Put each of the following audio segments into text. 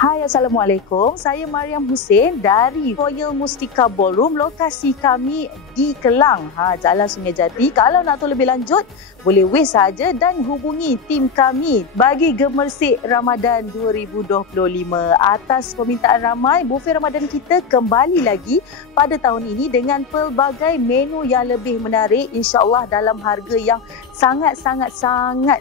Hai, Assalamualaikum. Saya Mariam Hussein dari Royal Mustika Ballroom. Lokasi kami di Kelang, Jalan Sungai Jati. Kalau nak tahu lebih lanjut, boleh wes saja dan hubungi tim kami bagi Gemersik Ramadan 2025. Atas permintaan ramai, bufet Ramadan kita kembali lagi pada tahun ini dengan pelbagai menu yang lebih menarik, insya-Allah dalam harga yang sangat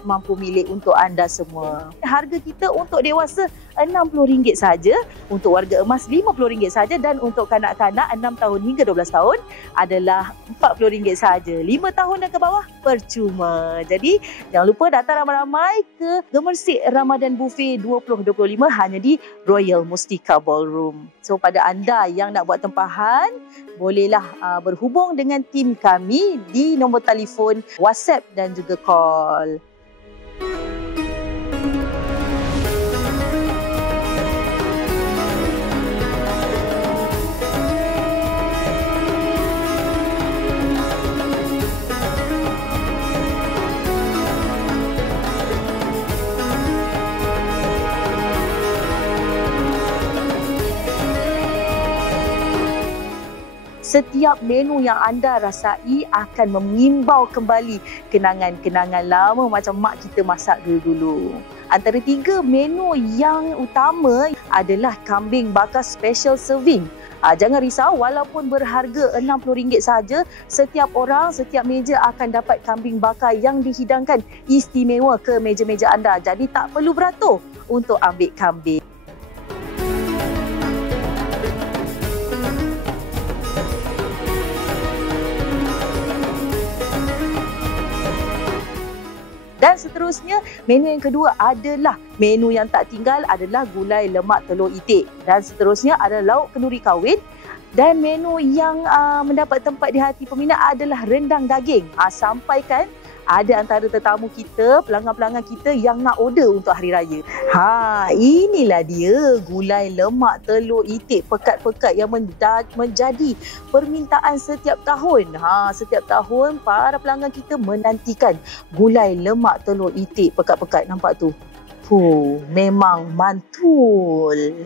mampu milik untuk anda semua. Harga kita untuk dewasa RM60 saja, untuk warga emas RM50 saja dan untuk kanak-kanak 6 tahun hingga 12 tahun adalah RM40 saja. 5 tahun dan ke bawah percuma. Jadi jangan lupa datang ramai-ramai ke Gemersik Ramadan Buffet 2025 hanya di Royal Mustika Ballroom. So pada anda yang nak buat tempahan, bolehlah berhubung dengan tim kami di nombor telefon, WhatsApp dan juga call. Setiap menu yang anda rasai akan mengimbau kembali kenangan-kenangan lama macam mak kita masak dulu-dulu. Antara 3 menu yang utama adalah kambing bakar special serving. Jangan risau, walaupun berharga RM60 saja, setiap orang, setiap meja akan dapat kambing bakar yang dihidangkan istimewa ke meja-meja anda. Jadi tak perlu beratur untuk ambil kambing. Dan seterusnya, menu yang kedua adalah menu yang tak tinggal adalah gulai lemak telur itik. Dan seterusnya adalah lauk kenduri kahwin. Dan menu yang mendapat tempat di hati peminat adalah rendang daging. Sampaikan ada antara tetamu kita, pelanggan-pelanggan kita yang nak order untuk hari raya. Inilah dia gulai lemak telur itik pekat-pekat yang menjadi permintaan setiap tahun. Setiap tahun para pelanggan kita menantikan gulai lemak telur itik pekat-pekat. Nampak tu? Memang mantul.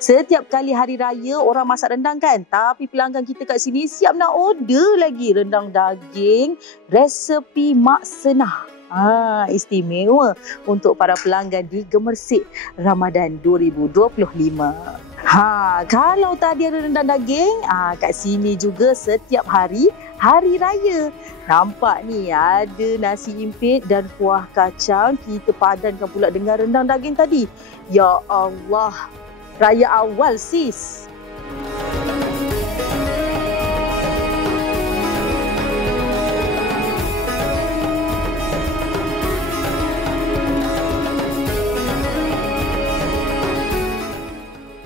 Setiap kali hari raya orang masak rendang kan, tapi pelanggan kita kat sini siap nak order lagi rendang daging resepi Mak Senah. Istimewa untuk para pelanggan di Gemersik Ramadan 2025. Kalau tadi ada rendang daging, kat sini juga setiap hari raya. Nampak ni ada nasi impit dan kuah kacang, kita padankan pula dengan rendang daging tadi. Ya Allah, raya awal sis.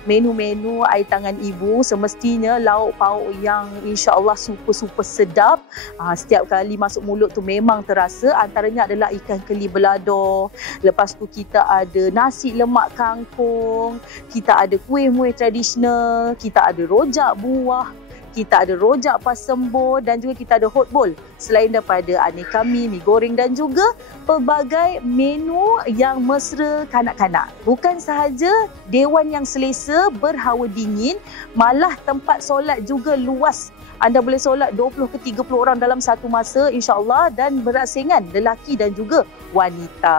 Menu-menu air tangan ibu semestinya lauk pauk yang insya-Allah super sedap. Setiap kali masuk mulut tu memang terasa. Antaranya adalah ikan keli belado. Lepas tu kita ada nasi lemak kangkung. Kita ada kuih muih tradisional. Kita ada rojak buah. Kita ada rojak pasembo dan juga kita ada hot bowl. Selain daripada aneka mi goreng dan juga pelbagai menu yang mesra kanak-kanak. Bukan sahaja dewan yang selesa berhawa dingin, malah tempat solat juga luas. Anda boleh solat 20 ke 30 orang dalam satu masa insya-Allah dan berasingan lelaki dan juga wanita.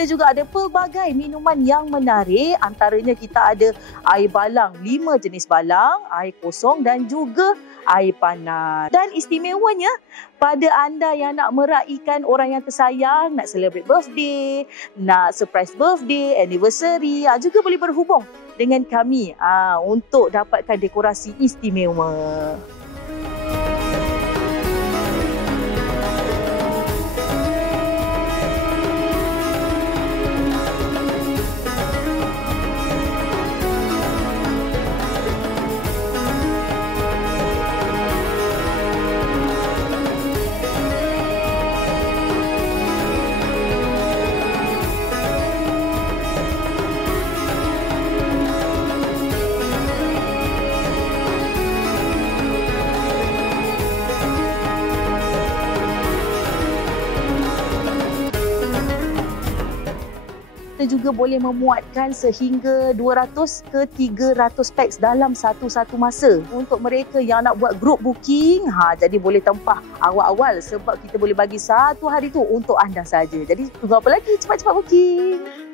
Kita juga ada pelbagai minuman yang menarik. Antaranya kita ada air balang, 5 jenis balang, air kosong dan juga air panas. Dan istimewanya pada anda yang nak meraihkan orang yang tersayang, nak celebrate birthday, nak surprise birthday, anniversary, juga boleh berhubung dengan kami untuk dapatkan dekorasi istimewa. juga boleh memuatkan sehingga 200 ke 300 packs dalam satu masa. Untuk mereka yang nak buat group booking, jadi boleh tempah awal-awal sebab kita boleh bagi satu hari tu untuk anda saja. Jadi tunggu apa lagi? Cepat-cepat booking.